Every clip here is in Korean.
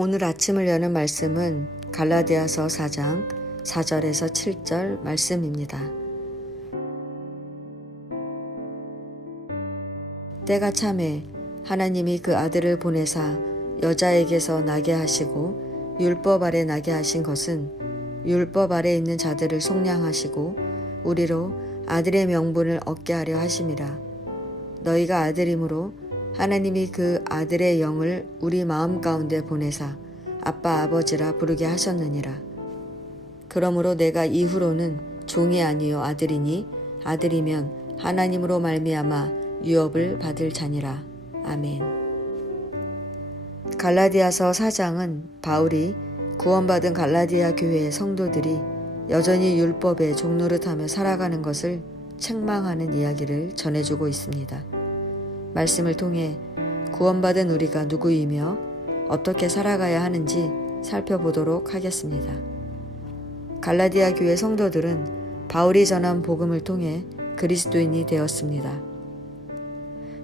오늘 아침을 여는 말씀은 갈라디아서 4장 4절에서 7절 말씀입니다. 때가 차매 하나님이 그 아들을 보내사 여자에게서 나게 하시고 율법 아래 나게 하신 것은 율법 아래 있는 자들을 속량하시고 우리로 아들의 명분을 얻게 하려 하심이라. 너희가 아들이므로 하나님이 그 아들의 영을 우리 마음 가운데 보내사 아빠 아버지라 부르게 하셨느니라. 그러므로 내가 이후로는 종이 아니요 아들이니 아들이면 하나님으로 말미암아 유업을 받을 자니라. 아멘. 갈라디아서 4장은 바울이 구원받은 갈라디아 교회의 성도들이 여전히 율법에 종노릇하며 살아가는 것을 책망하는 이야기를 전해주고 있습니다. 말씀을 통해 구원받은 우리가 누구이며 어떻게 살아가야 하는지 살펴보도록 하겠습니다. 갈라디아 교회 성도들은 바울이 전한 복음을 통해 그리스도인이 되었습니다.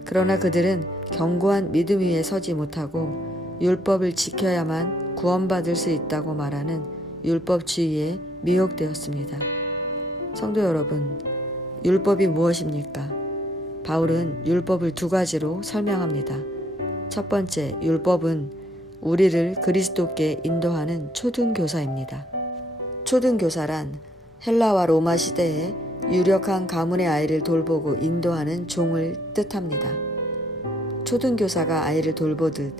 그러나 그들은 견고한 믿음 위에 서지 못하고 율법을 지켜야만 구원받을 수 있다고 말하는 율법주의에 미혹되었습니다. 성도 여러분, 율법이 무엇입니까? 바울은 율법을 두 가지로 설명합니다. 첫 번째, 율법은 우리를 그리스도께 인도하는 초등교사입니다. 초등교사란 헬라와 로마 시대에 유력한 가문의 아이를 돌보고 인도하는 종을 뜻합니다. 초등교사가 아이를 돌보듯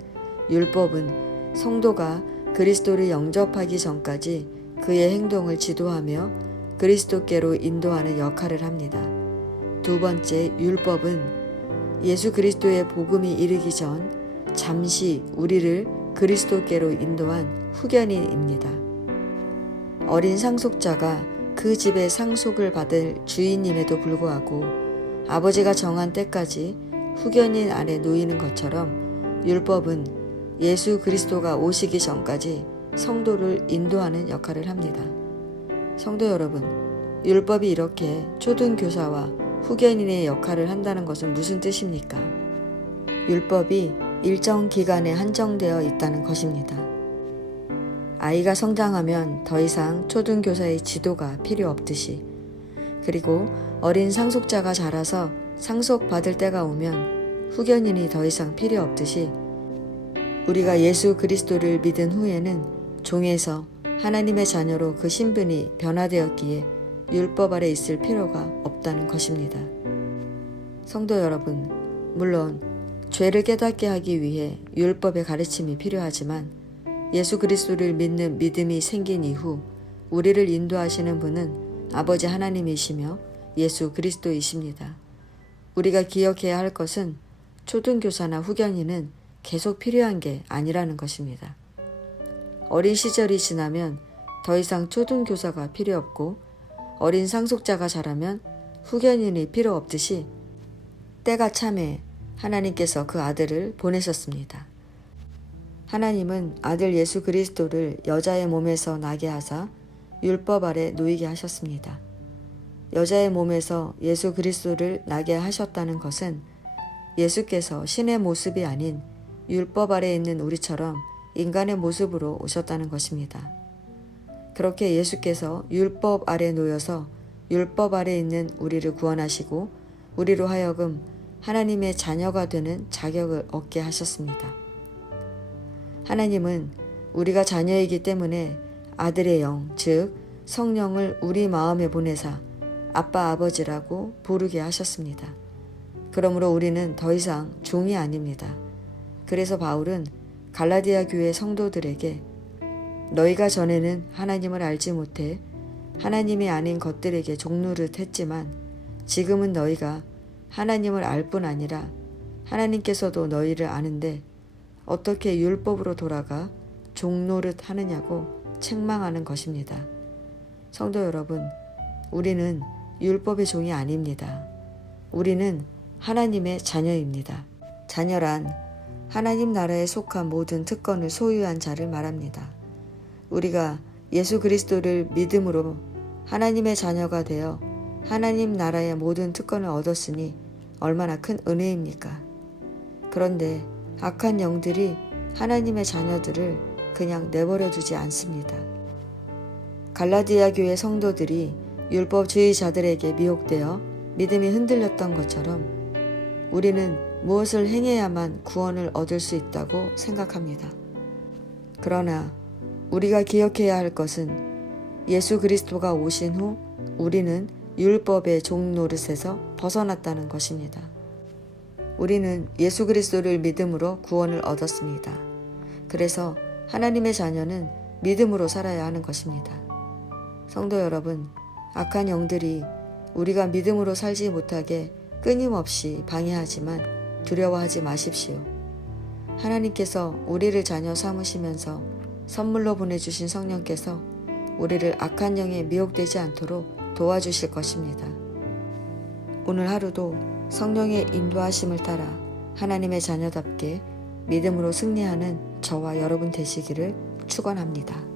율법은 성도가 그리스도를 영접하기 전까지 그의 행동을 지도하며 그리스도께로 인도하는 역할을 합니다. 두 번째, 율법은 예수 그리스도의 복음이 이르기 전 잠시 우리를 그리스도께로 인도한 후견인입니다. 어린 상속자가 그 집의 상속을 받을 주인임에도 불구하고 아버지가 정한 때까지 후견인 안에 놓이는 것처럼 율법은 예수 그리스도가 오시기 전까지 성도를 인도하는 역할을 합니다. 성도 여러분, 율법이 이렇게 초등교사와 후견인의 역할을 한다는 것은 무슨 뜻입니까? 율법이 일정 기간에 한정되어 있다는 것입니다. 아이가 성장하면 더 이상 초등교사의 지도가 필요 없듯이, 그리고 어린 상속자가 자라서 상속받을 때가 오면 후견인이 더 이상 필요 없듯이 우리가 예수 그리스도를 믿은 후에는 종에서 하나님의 자녀로 그 신분이 변화되었기에 율법 아래 있을 필요가 없다는 것입니다. 성도 여러분, 물론 죄를 깨닫게 하기 위해 율법의 가르침이 필요하지만 예수 그리스도를 믿는 믿음이 생긴 이후 우리를 인도하시는 분은 아버지 하나님이시며 예수 그리스도이십니다. 우리가 기억해야 할 것은 초등교사나 후견인은 계속 필요한 게 아니라는 것입니다. 어린 시절이 지나면 더 이상 초등교사가 필요 없고 어린 상속자가 자라면 후견인이 필요 없듯이 때가 차매 하나님께서 그 아들을 보내셨습니다. 하나님은 아들 예수 그리스도를 여자의 몸에서 나게 하사 율법 아래 놓이게 하셨습니다. 여자의 몸에서 예수 그리스도를 나게 하셨다는 것은 예수께서 신의 모습이 아닌 율법 아래 있는 우리처럼 인간의 모습으로 오셨다는 것입니다. 그렇게 예수께서 율법 아래 놓여서 율법 아래 있는 우리를 구원하시고 우리로 하여금 하나님의 자녀가 되는 자격을 얻게 하셨습니다. 하나님은 우리가 자녀이기 때문에 아들의 영, 즉 성령을 우리 마음에 보내사 아빠 아버지라고 부르게 하셨습니다. 그러므로 우리는 더 이상 종이 아닙니다. 그래서 바울은 갈라디아 교회 성도들에게 너희가 전에는 하나님을 알지 못해 하나님이 아닌 것들에게 종노릇 했지만 지금은 너희가 하나님을 알 뿐 아니라 하나님께서도 너희를 아는데 어떻게 율법으로 돌아가 종노릇 하느냐고 책망하는 것입니다. 성도 여러분, 우리는 율법의 종이 아닙니다. 우리는 하나님의 자녀입니다. 자녀란 하나님 나라에 속한 모든 특권을 소유한 자를 말합니다. 우리가 예수 그리스도를 믿음으로 하나님의 자녀가 되어 하나님 나라의 모든 특권을 얻었으니 얼마나 큰 은혜입니까? 그런데 악한 영들이 하나님의 자녀들을 그냥 내버려 두지 않습니다. 갈라디아 교회 성도들이 율법주의자들에게 미혹되어 믿음이 흔들렸던 것처럼 우리는 무엇을 행해야만 구원을 얻을 수 있다고 생각합니다. 그러나 우리가 기억해야 할 것은 예수 그리스도가 오신 후 우리는 율법의 종노릇에서 벗어났다는 것입니다. 우리는 예수 그리스도를 믿음으로 구원을 얻었습니다. 그래서 하나님의 자녀는 믿음으로 살아야 하는 것입니다. 성도 여러분, 악한 영들이 우리가 믿음으로 살지 못하게 끊임없이 방해하지만 두려워하지 마십시오. 하나님께서 우리를 자녀 삼으시면서 선물로 보내주신 성령께서 우리를 악한 영에 미혹되지 않도록 도와주실 것입니다. 오늘 하루도 성령의 인도하심을 따라 하나님의 자녀답게 믿음으로 승리하는 저와 여러분 되시기를 축원합니다.